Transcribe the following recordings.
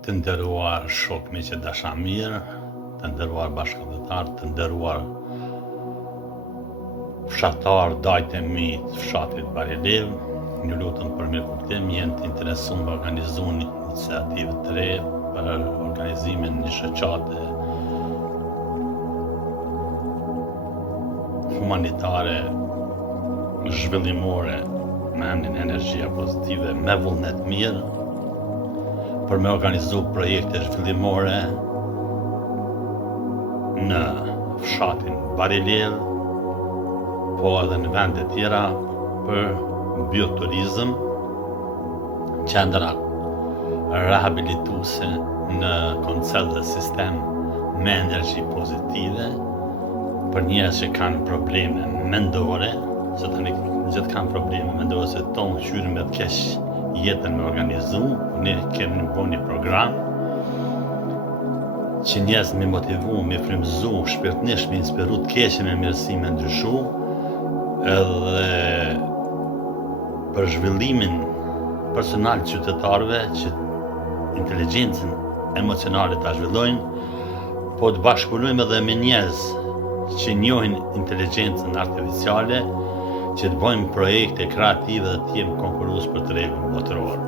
Të nderuar shok miq e dashamir, të nderuar bashkëdhetar, të nderuar fshatar dajtë e mi të fshatit Barilev, ju lutem për mirë kuptim, jenë të interesuar me organizuar një iniciativë të re për organizimin një shoqate humanitare zhvillimore me emrin Energjia Pozitive me vullnet mirë, për me organizu projekte zhvillimore në fshatin Barilev, po edhe në vende tjera për bioturizëm, qendra rehabilituese në koncept dhe sistem me energji pozitive për njerëz që kanë probleme mendore, se tani gjithë kanë probleme mendore se tonë qyrin me të keq jetën me organizu, ne kemi bo një program që njerëz me motivu, me frymëzu, shpirtnisht me inspiru të keqe me mirësi me ndryshu, edhe për zhvillimin personal qytetarëve që inteligjencën emocionale ta zhvillojnë, po të bashkëpunojmë edhe me njerëz që njohin inteligjencën artificiale, që të bëjmë projekte kreative dhe të jemi konkurrues për tregun botëror.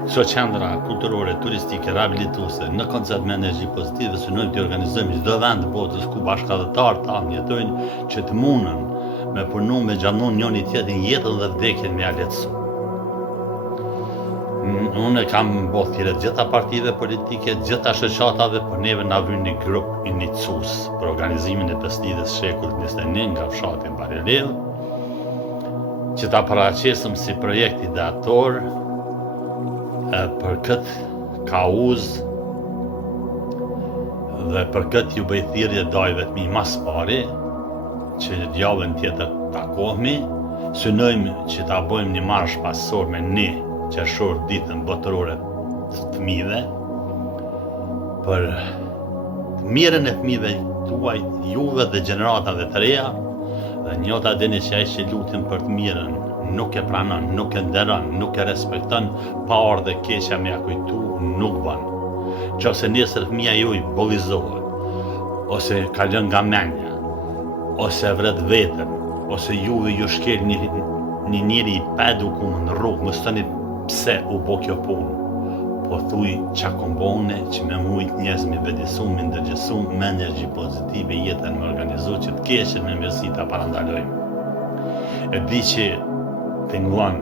Kështu qendra kulturore, turistike, rehabilituese në koncept me energji pozitive, synojmë të organizojmë çdo vend të botës ku bashkëdhetarët tanë jetojnë, që të mundën me punu me xhanun njëri tjetrin jetën dhe vdekjen me aletsu. Unë kam bërë thirrje gjitha partive politike, gjitha shoqatave, por neve na vjen një grup iniciues për organizimin e pesditës shekullit 21 nga fshati Barilev, që ta paraqesëm si projekt ideator për këtë kauzë dhe për këtë ju bëj thirrje dajve të mi mas pari, që javën tjetër takohemi, synojmë që ta bëjmë një marsh pasor me një qershor ditën botërore të fëmijëve, për të mirën e fëmijëve tuaj, juve dhe gjeneratave të reja, dhe njota dini që ai që lutin për të mirën nuk e pranon, nuk e nderon, nuk e respekton, pa ardhe keqja me ja kujtu nuk bën. Nëse nesër fëmia juaj bollizohet, ose ka lënë nga mendja, ose vret veten, ose juve ju shkel një njeri i paedukum në rrugë, më stoni pse u bo kjo punë, po thuj qa kombone që me mujt njerëz me vedisu, me ndërgjësu, me energji pozitive jetën me organizu, që të keqen me mirësi ta parandalojmë. E di që tingëllon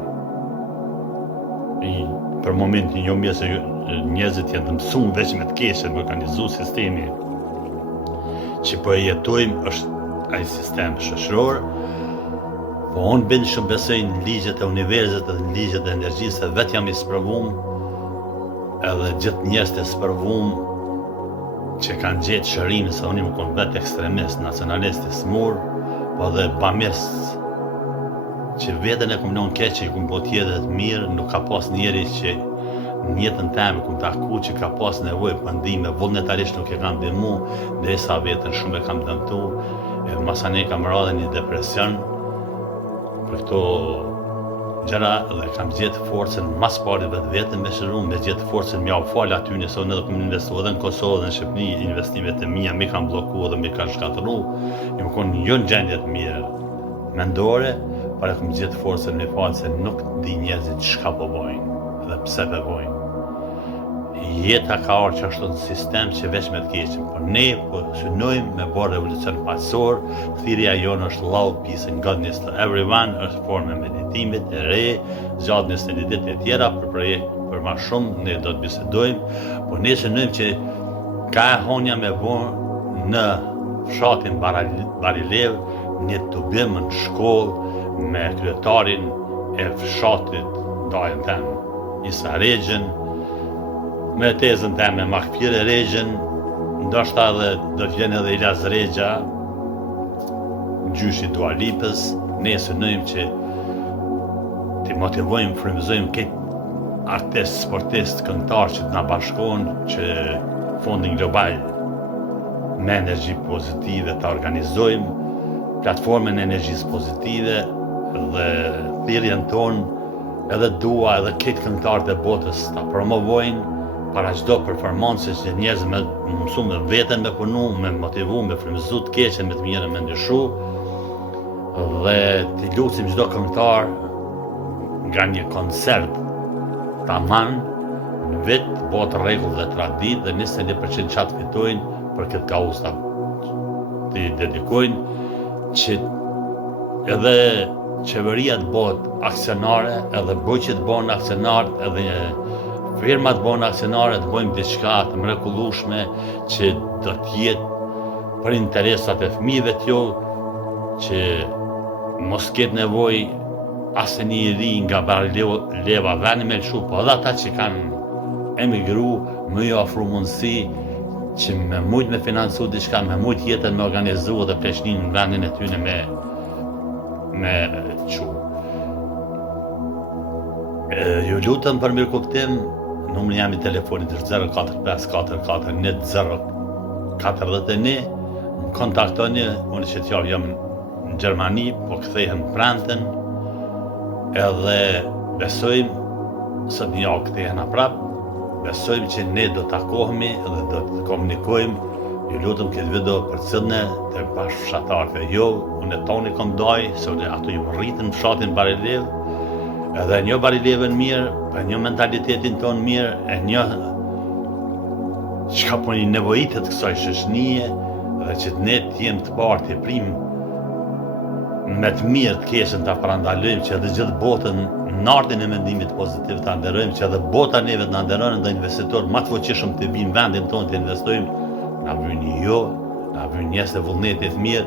për momentin jo mirë se njerëzit janë të mësuar veç me të keqen me organizu sistemi që po e jetojmë, është ai sistem shoqëror. Po unë bënd shumë besoj në ligjet e universit dhe në ligjet e energjisë, se vetë jam i sprovum, edhe gjithë njerëz të sprovum që kanë gjetë shërimin, se unë më kon vetë ekstremist, nacionalist i smur, po dhe bamirës që vetën e kom non keq që i kom bot jetët mirë, nuk ka pas njeri që në jetën teme kom taku që ka pas nevojë për ndihmë, vullnetarisht nuk e kam ndihmu, derisa vetën shumë e kam dëmtu, masane kam radhe një depresion. Për këto gjëra dhe kam gjetë forcën mas pari vetë vetën me shërum, me gjetë forcën mja u falë aty nëse unë edhe kom investu edhe në Kosovë dhe në Shqipëni, investimet e mija mi kam bloku edhe mi kanë shkatëru, i më konë jo në gjendje të mirë mendore, por e kom gjetë forcën me falë se nuk di njerëzit çka po bojnë dhe pse po bojnë. Jeta ka orë që është në sistem që veç me të keqen, por ne po synojmë me bërë revolucion pasor, thirrja jonë është love, peace and goodness to everyone, është formë e meditimit e re, gjatë 21 ditë e tjera për projekt për ma shumë, ne do të bisedojmë, por ne synojmë që ka e honja me bërë në fshatin Barilev, një të bimë në shkollë me kryetarin e fshatit dajën temë, Isa Regjën, me tezën teme Makfire Regjën, ndoshta edhe do të vjen edhe Ilaz Regja, gjyshi Dua Lipës, ne synojmë që të motivojmë, frymëzojmë këtë artist, sportist, këngëtar që të na bashkohen, që Fondin Global me energji pozitive të organizojmë, platformën e energjisë pozitive dhe thirrjen tonë edhe dua edhe këtë këngëtarët e botës ta promovojnë para çdo performancë që njerëz me mësu me veten me punu, me motivu, me frymëzu të keqen, me të mirën me ndryshu, dhe t'i lutim çdo këngëtar nga një koncert taman në vit, botë rregull dhe tradit, dhe 21% qatë fitojnë për këtë kauza t'i dedikojnë, që edhe qeveria të bëhet aksionare, edhe bujqit bëhen aksionarë, edhe firmat bëhen aksionare, të bëjmë diçka të mrekullueshme që do të jetë për interesat e fëmijëve t'ju, që mos ketë nevojë asnjë i ri nga Baraleva vani me lëshu, po edhe ata që kanë emigru, më ju ofru mundësi që me mujt me financu diçka, me mujt jetën me organizu dhe pleshnin në vendin e tyne me qu. Ju lutëm për mirë kuptim, numrin jam i telefonit është 04544 9041, më kontaktoni, unë që t'javë jam në Gjermani, po kthehem prantën, edhe besojmë, sot një javë kthehena prapë, besojmë që ne do takohemi dhe do të komunikojmë. Ju lutëm këtë video për cilëne të bashkëfshatarët e jo, unë e toni kom doj, se ato ju rritën fshatin Barilev, edhe një Barilevën mirë, për një mentalitetin tonë mirë, e një çka po një nevojitet kësaj shoqënie, dhe që ne t'jem të parë të primë me të mirë të keqen ta parandalojmë, që edhe gjithë botën në artin e mendimit pozitiv të nderojmë, që edhe bota neve të nderojnë dhe investitorë më të fuqishëm të vinë vendin tonë të investojmë, na vyni jo, na vyni njerëz të vullnetit mirë,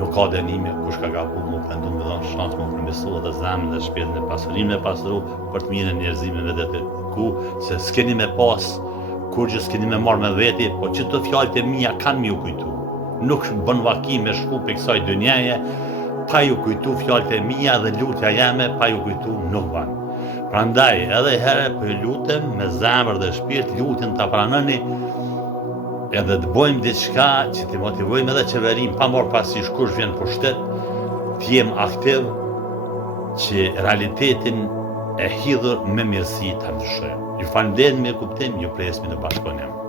nuk ka dënime, kush ka gabuar më pendu me dhënë shans më përmirësu edhe zemrën dhe shpirtin e pasurinë me pasuru për të mirën e njerëzimeve dhe të ku, se s'keni me pas, kur gjë s'keni me marrë me veti, po që të fjalët e mia kanë mi u kujtu. Nuk bën vaki me shku për kësaj dynjaje, pa ju kujtu fjalët e mia dhe lutja jame, pa ju kujtu nuk ban. Prandaj, edhe herë po ju lutem me zemër dhe shpirt, lutem ta pranoni, edhe të bëjmë diçka që të motivojmë edhe qeverin, pa marrë parasysh kush vjen pushtet, të jem aktiv, që realitetin e hidhur me mirësi ta ndryshojmë. Ju falenderoj me kuptim, ju presim në bashkëpunim.